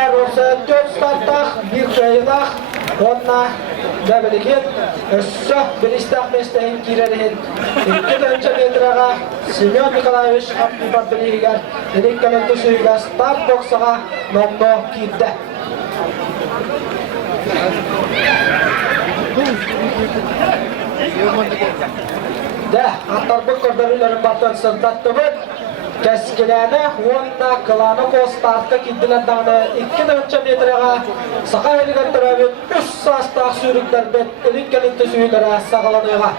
var olsa 4 startaq, bir kayılaq, onunla da bilgin, össü bir istaq mesleğin girerihin. 2 metrağa Semyon Nikolaevich Abdibab Biliger, dedik kalındı suyla start boksağa nomno girdi. Da, atlar bu kordörülerin batın sırtattımın. Keskilene, onunla kılanı ko startka gittiler dağını 2 metrega sağa helikoptera ve 3 sastaq sürükler bet elik gelinti süylere sağlanığa.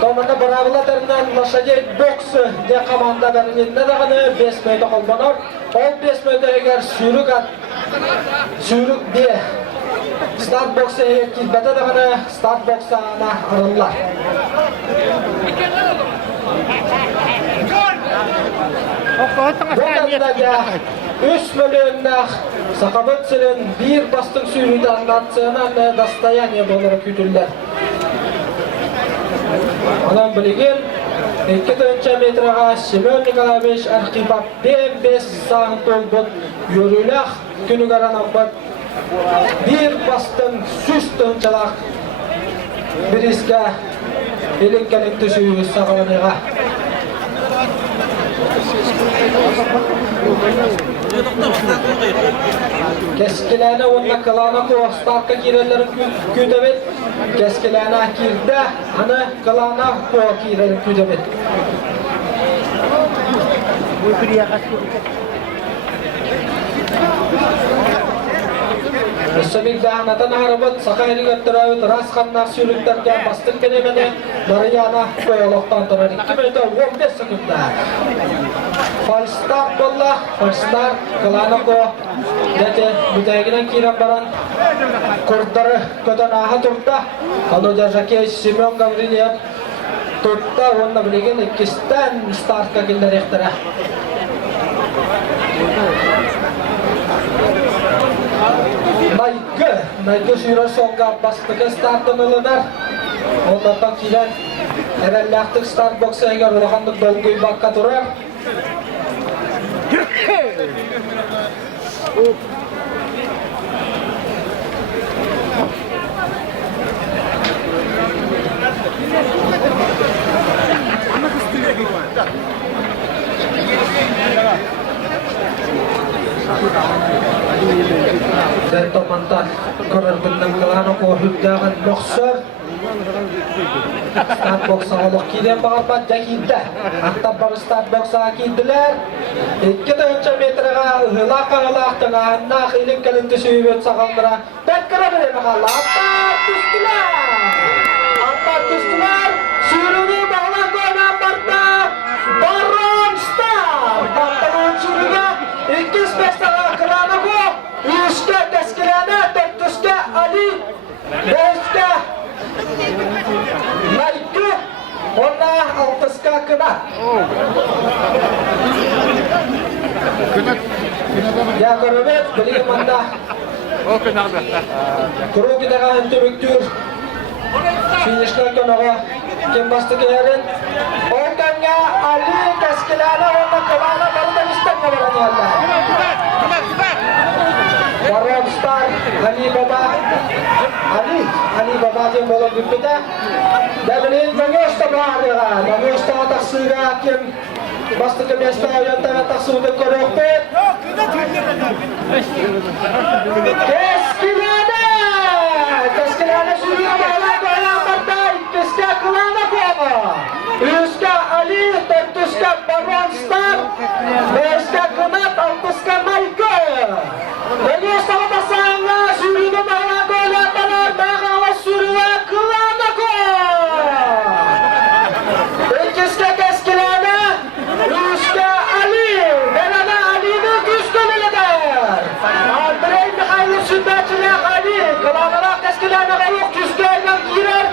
Tomanda barabilalarından Laşajet boksu de komanda verilinde dağını 5 metre olmanır. O 5 metre eğer sürük diye start box'a gitmede dağını start box'ana arırlar. Bundan da 3 bölümde sakabıtsının bir bastın sürüyü anlatsığına dastayanıya olarak kütürler. Adam bilgin 2 metrega Semyon Nikolaevich Abdibab 5 sağın dolbut yürüylük günü garan abbat bir bastın süstün çalak bir iske elinkenin tüsüyü sağlanığa. Keskilene onunla kılana ko startka girerlerin küdebet. Keskilene girdi, anı kılana ko girerlerin küdebet. Üstelik dahanatan harabıt, sağa helikopteravit, ras kannak sürüklerken bastık kenemene Nariyana koyaloktan döner 2 metre 15 sekunda. Falstart bolla, falstart kılana ko dete müdeginen kiran baran kurtları köten aha turta. Kalı derjaki Semyon Gavrilyev turta onunla bilgin 2'den startka giller ektere. Naygı sürü songa bastığı startın ılınar. Ondan kiren herhalde start box'a eğer olakandık dolguyu bakka durar. Dan teman-teman korer bentang kelana ko huddangan boxer start box'a olaq kiden bağırpat jakidde aqtab bar start box'a kiddiler 2 metrega hılaq naq ilim kelinti süybet sağaldıra betkara bere maqalla attar düştüler sürüğü bağlan koynan barda Baron Star Baron sürüğü 2 spesala kelana ko Yuska Keskilana, Tertuska Ali, Beska Naikku, Ona Altuska Kena. Ya korobet, beli manda. Oh kena. Kuru kita kan tubiktur. Finishkan konaga kim bastı gelerin. Ortanya Ali Keskilana, Ona Kelana baru da mistak ngabarannya. Baron Star Ali Baba yang bola gupita dabelin mangosta baharga mangosta taksiga kim basta ke mesta yang tara taksude korokpet Keskilana sudah bola partai keska kelana ko Yuska Ali tentuska Baron Star Beska kenat altuska Michael Bagi sama pasangnya suri ke mana bola tanah bakawas suri kelana ko Keskilana Yuska Ali Belana Ali de Kuskana ledar Andrei Mikhailov Sündacılar Ali Kelana Keskilana yok Kuskana girer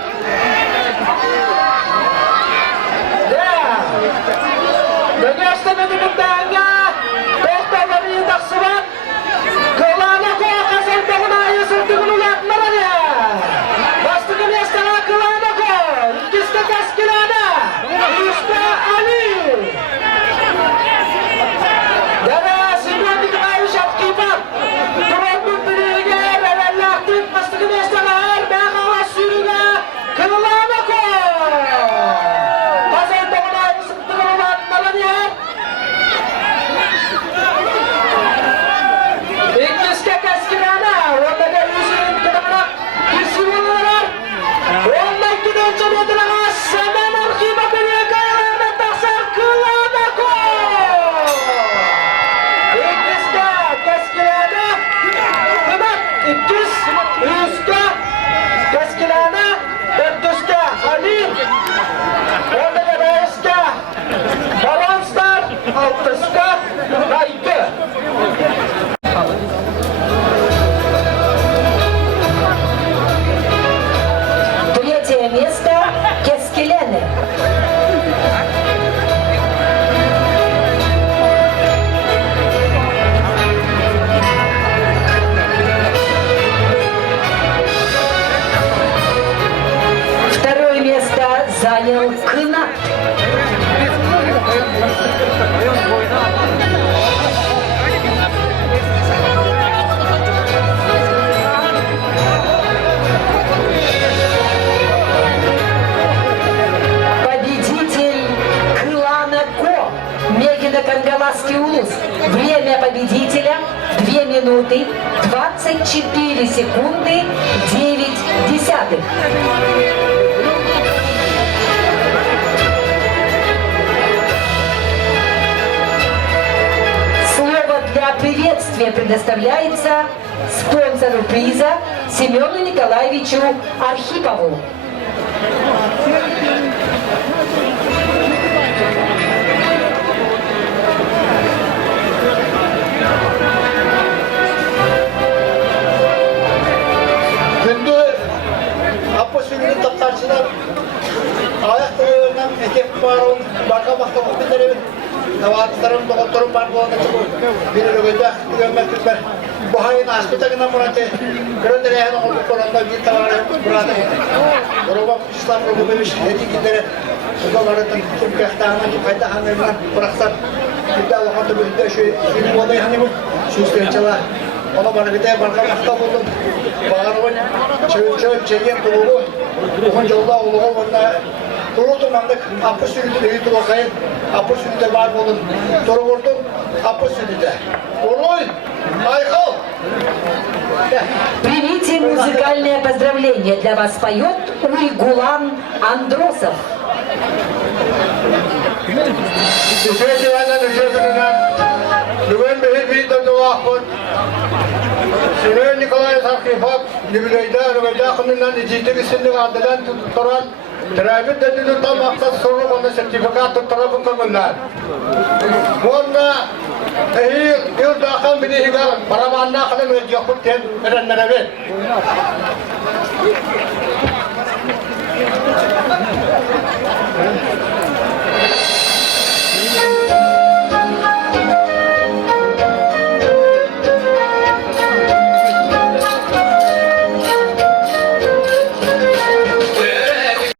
Алтыска Найгы. Третье место Кескелены. Второе место занял Кынат. Победитель Кылана Ко, Мегино-Кангаласский улус. Время победителя 2 минуты 24 секунды 9 десятых. Слово для приветствия предоставляется спонсору приза Семену Николаевичу Архипову. Gündür Apo sürünün taptarsılar ayaklarından ekip var olun barka mahkamı bildirim Tavatlarım, doktorum var bu anlatı bu. Bir rögede güvenmek tutlar. Bu hayın aspitakına muratı. Kırındır eğen olduk kolanda bir tavarı muratı. Doğruba kuşlar rogu bemiş. Hedi gidere. Burada varıtın tüm kıhtağına ki fayda hanımlar bıraksan. Bir de Allah'ın da bir de şu film odayı hanımı. Şu istiyorçalar. Ona bana bir de barka mahkamı buldum. Bağırımın çöğün çeyen doluğu. Bugün yolda oluğu onda. Dolu dumanlık apı sürüdü de yüdür okayın. Apı sürüde var bulun. Soru vurdum. Apı sürüde. Oluy! Айхал! Примите музыкальное поздравление. Для вас поет Уйгулан Андросов. Ücreti benden ücretinden Lüven Behir Bey'de duakın Süneyr Nikolay Sarkifak Nübüleyde Rüveyde Akınından İcitlik isimli adından tutturan Trafik dediğini tam maksat soru bana sertifikat tutturabın kılınlar. Bununla yıl dağın bir higal paravanına kılın öz yokut ten erenlere ver.